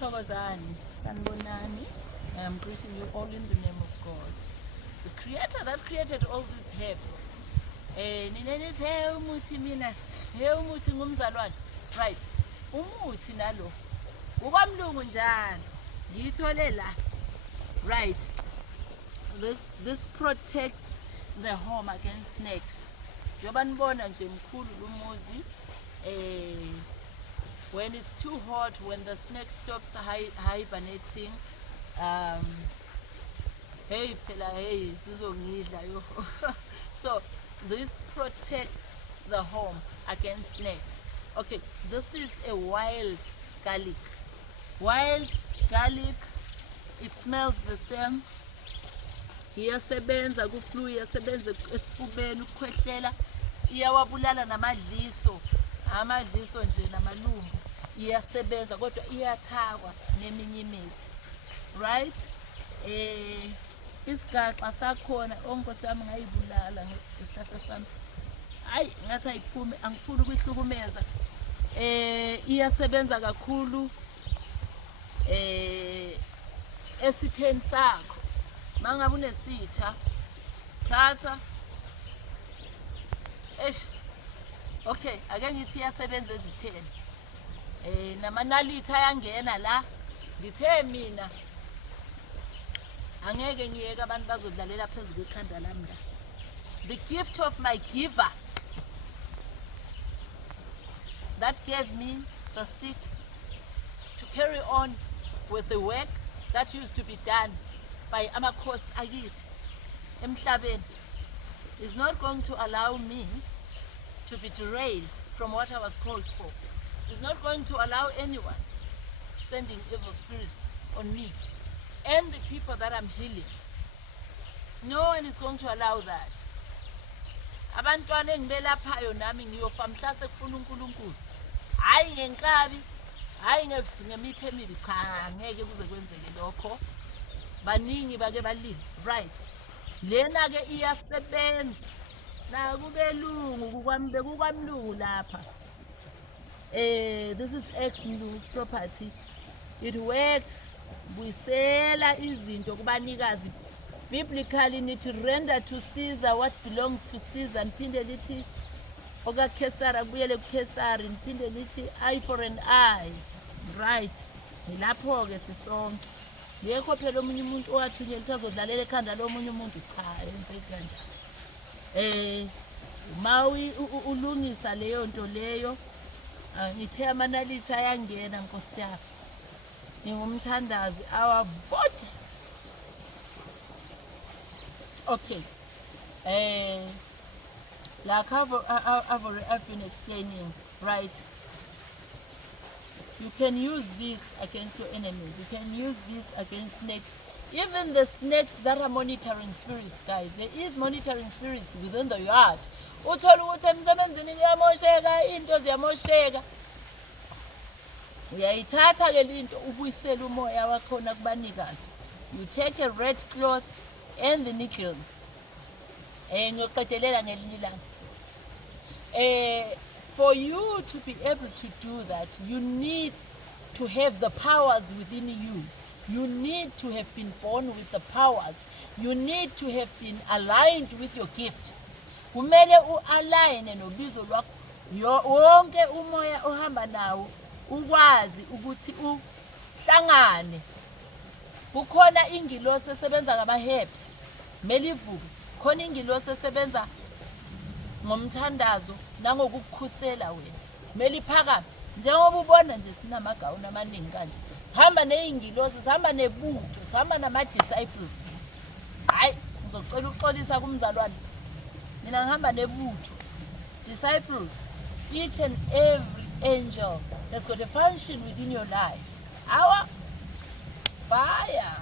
Thokozani, Sanbonani. I am greeting you all in the name of God. The creator that created all these herbs. Ninenithi hey umuthi mina, hey umuthi ngumzalwane. Right. Umuthi nalo. Ukwamlungu njalo. Ngiyithole la. Right. This protects the home against snakes. Njoba nibona nje mkhulu lumuzi when it's too hot, when the snake stops hibernating, hey phela hey sizongidla yo. So this protects the home against snakes. Okay, this is a wild garlic. Wild garlic, it smells the same. Iyasebenza ku-flu, iyasebenza esifubeni ukukhwehlela, iyawabulala namadliso, amadliso nje namalungu, iyasebenza kodwa iyathakwa neminye imithi. Right? Isigaxa sakhona onkosi yami ngayibulala ngesihlahla sami. Hayi ngathi ayiphume, angifuni ukuyihlukumeza. Iyasebenza kakhulu esitheni sakho. Mangabe unesitha thatha okay ake ngithi iyasebenza ezitheni namanalithi ayangena la ngithe mina angeke ngiyeke abantu bazodlalela phezulu kwekhanda lami la. The gift of my giver that gave me the stick to carry on with the work that used to be done by amakhosi akithi emhlabeni is not going to allow me to be derailed from what I was called for. It's not going to allow anyone sending evil spirits on me and the people that I'm healing. No one is going to allow that. Abantwana engibelaphayo nami ngiyofa mhla sekufuna uNkulunkulu. Hayi ngenkabi, hayi ngemithi emibi, cha ngeke kuze kwenzeke lokho. Baningi bake balini. Right. Lena ke iyasebenza. Na kubelungu kukwamlungu lapha. This is ex-Mlungu's property. It works. Buyisela izinto kubanikazi. Biblically nithi render to Caesar what belongs to Caesar. Niphinde lithi okaKesari akubuyele kuKesari. Niphinde lithi eye for an eye. Right. Nilapho ke sisonke. Yekho phela omunye umuntu owathunyelwa ukuthi azodlalela ekhanda lomunye umuntu cha yenzeki kanjani. Ma ulungisa leyo nto leyo ngithe amanalithi ayangena nkosi yami. Ngingumthandazi awavote. Okay. Like I've been explaining, right? You can use this against your enemies. You can use this against snakes. Even the snakes that are monitoring spirits, guys. There is monitoring spirits within the yard. Uthola ukuthi emsebenzini liyamosheka, into ziyamosheka. Uyayithatha ke linto ubuyisela umoya wakhona kubanikazi. You take a red cloth and the nickels. Ngiyoqedelela ngelinye ilanga. For you to be able to do that, you need to have the powers within you. You need to have been born with the powers. You need to have been aligned with your gift. Kumele u-align nobizo lwakho. Wonke umoya ohamba nawo ukwazi ukuthi uhlangane. Kukhona ingilosi esebenza ngama-herbs. Kumele ivuke. Khona ingilosi esebenza ngomthandazo nangokukukhusela wena. Kumele iphakame. Njengoba ubona nje sinamagawuni amaningi kanje. Sihamba neyingilosi, sihamba nebutho, sihamba nama-disciples. Hayi, ngizocela ukuxolisa kumzalwane. Mina ngihamba nebutho. Disciples, each and every angel has got a function within your life. Our fire.